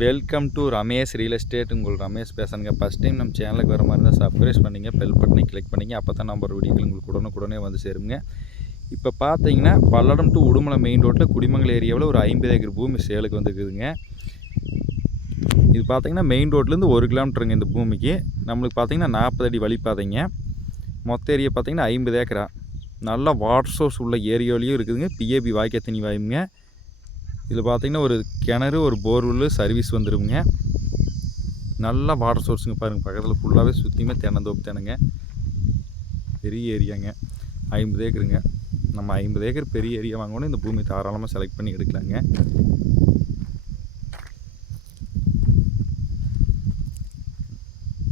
Welcome to Ramesh real estate உங்கள் ரமேஷ் பேசுங்க first time நம்ம சேனலுக்கு வர மாதிரி இருந்தால் சப்ஸ்கிரைப் பண்ணிங்க பெல் பட்டனை கிளிக் பண்ணிங்க. அப்போ தான் நம்பர் வீடியோக்கள் உங்களுக்கு உடனுக்குடனே வந்து சேருங்க. இப்போ பார்த்தீங்கன்னா பல்லடம் டு உடுமலை மெயின் ரோட்டில் குடிமங்கல் ஏரியாவில் ஒரு ஐம்பது ஏக்கர் பூமி சேலுக்கு வந்துருக்குதுங்க. இது பார்த்தீங்கன்னா மெயின் ரோட்லேருந்து ஒரு கிலோமீட்டருங்க இந்த பூமிக்கு. நம்மளுக்கு பார்த்தீங்கன்னா நாற்பது அடி வழி பார்த்தீங்க மொத்த ஏரியா பார்த்தீங்கன்னா ஐம்பது ஏக்கரா. நல்லா வாட்டர் சோர்ஸ் உள்ள ஏரியாவிலையும் இருக்குதுங்க. பிஏபி வாய்க்கால் தண்ணி வாயுங்க. இதில் பார்த்தீங்கன்னா ஒரு கிணறு ஒரு போர்வெல்லு சர்வீஸ் வந்துருங்க நல்லா வாட்டர் சோர்ஸுங்க பாருங்கள் பக்கத்தில் ஃபுல்லாகவே சுற்றியுமே தென்னந்தோப்பு தானுங்க பெரிய ஏரியாங்க. ஐம்பது ஏக்கருங்க. நம்ம ஐம்பது ஏக்கர் பெரிய ஏரியா வாங்கணும் இந்த பூமி தாராளமாக செலக்ட் பண்ணி எடுக்கலாங்க.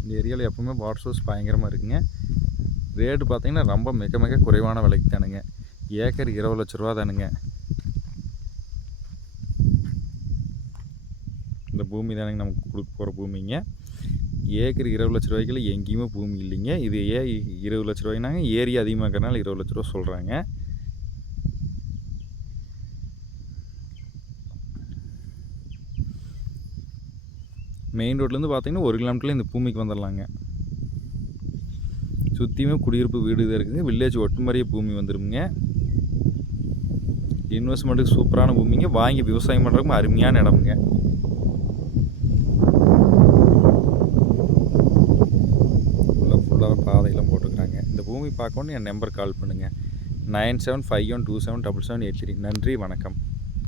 இந்த ஏரியாவில் எப்பவுமே வாட்டர் சோர்ஸ் பயங்கரமாக இருக்குங்க. ரேட்டு பார்த்தீங்கன்னா ரொம்ப மிக மிக குறைவான விலைக்கு தானுங்க. ஏக்கர் இருபது லட்ச ரூபா தானுங்க. பூமி தானங்க நமக்கு கொடுக்க போகிற பூமிங்க. ஏக்கர் இருபது லட்ச ரூபாய்க்குள்ள எங்கேயுமே பூமி இல்லைங்க. இது ஏ இருபது லட்ச ரூபாய்னாங்க. ஏரியா அதிகமாக இருக்கிறனால இருபது லட்ச ரூபா சொல்கிறாங்க மெயின் ரோட்லேருந்து பார்த்தீங்கன்னா ஒரு கிலோமீட்டரில் இந்த பூமிக்கு வந்துடலாங்க சுற்றியுமே குடியிருப்பு வீடு தான் இருக்குதுங்க வில்லேஜ் ஒட்டுமாரியே பூமி வந்துருங்க இன்வெஸ்ட்மெண்ட்டுக்கு சூப்பரான பூமிங்க. வாங்கி விவசாயம் பண்ணுறதுக்கு அருமையான இடமுங்க. போட்டுருக்குறாங்க இந்த பூமி பார்க்கணுன்னு என் நம்பர் கால் பண்ணுங்கள் nine seven five one two seven double seven eight three நன்றி வணக்கம்.